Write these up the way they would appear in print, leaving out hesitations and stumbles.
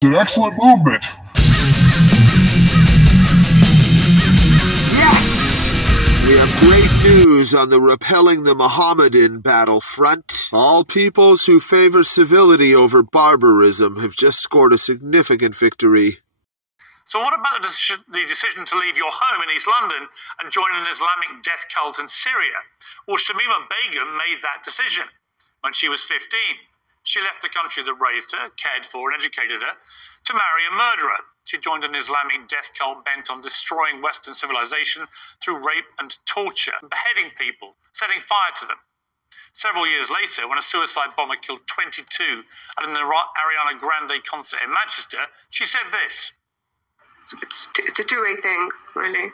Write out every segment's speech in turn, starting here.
An excellent movement. Yes! We have great news on the repelling the Mohammedan battlefront. All peoples who favor civility over barbarism have just scored a significant victory. So what about the decision to leave your home in East London and join an Islamic death cult in Syria? Well, Shamima Begum made that decision when she was 15. She left the country that raised her, cared for and educated her, to marry a murderer. She joined an Islamic death cult bent on destroying Western civilization through rape and torture, beheading people, setting fire to them. Several years later, when a suicide bomber killed 22 at an Ariana Grande concert in Manchester, she said this. It's a two-way thing, really,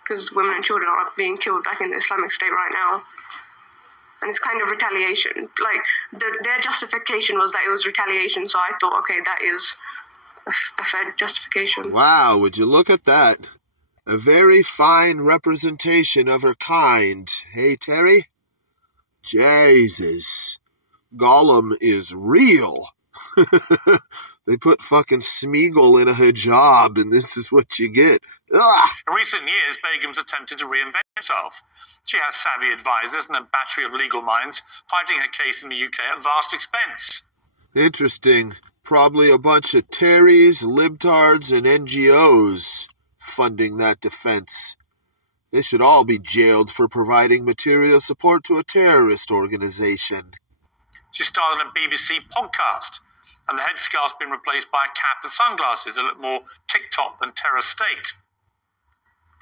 because women and children are being killed back in the Islamic State right now. And it's kind of retaliation. Like, their justification was that it was retaliation, so I thought, okay, that is a fair justification. Wow, would you look at that? A very fine representation of her kind. Hey, Terry? Jesus. Gollum is real. They put fucking Smeagol in a hijab, and this is what you get. Ugh. In recent years, Begum's attempted to reinvent herself. She has savvy advisors and a battery of legal minds fighting her case in the UK at vast expense. Interesting. Probably a bunch of Terrys, libtards, and NGOs funding that defense. They should all be jailed for providing material support to a terrorist organization. She starred in a BBC podcast, and the headscarf's been replaced by a cap and sunglasses that look more TikTok than terror state.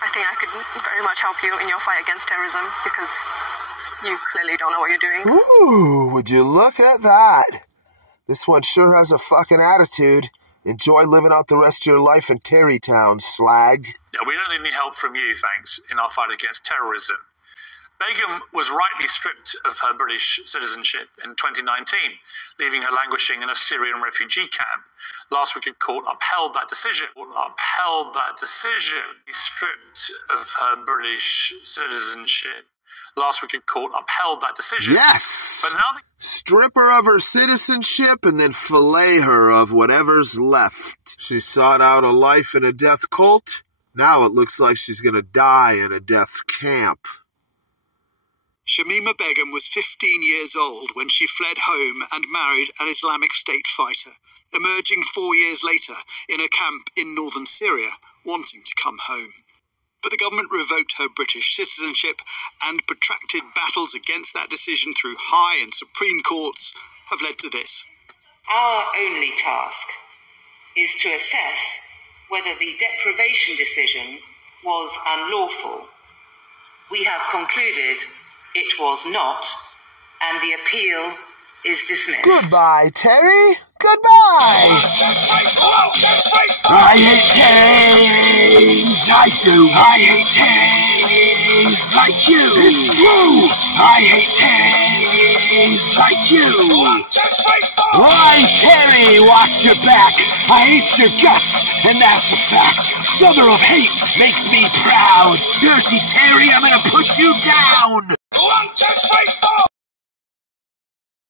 I think I could very much help you in your fight against terrorism, because you clearly don't know what you're doing. Ooh, would you look at that? This one sure has a fucking attitude. Enjoy living out the rest of your life in Terrytown, slag. Yeah, we don't need any help from you, thanks, in our fight against terrorism. Begum was rightly stripped of her British citizenship in 2019, leaving her languishing in a Syrian refugee camp. Last week, a court upheld that decision. Stripped of her British citizenship. Last week, a court upheld that decision. Yes! But now strip her of her citizenship and then fillet her of whatever's left. She sought out a life in a death cult. Now it looks like she's gonna die in a death camp. Shamima Begum was 15 years old when she fled home and married an Islamic State fighter, emerging 4 years later in a camp in northern Syria, wanting to come home. But the government revoked her British citizenship, and protracted battles against that decision through high and supreme courts have led to this. Our only task is to assess whether the deprivation decision was unlawful. We have concluded it was not, and the appeal is dismissed. Goodbye, Terry. Goodbye. I hate Terrys. I do. I hate Terrys like you. It's true. I hate Terrys like you. Why, Terry, watch your back. I hate your guts, and that's a fact. Summer of hate makes me proud. Dirty Terry, I'm gonna put you down.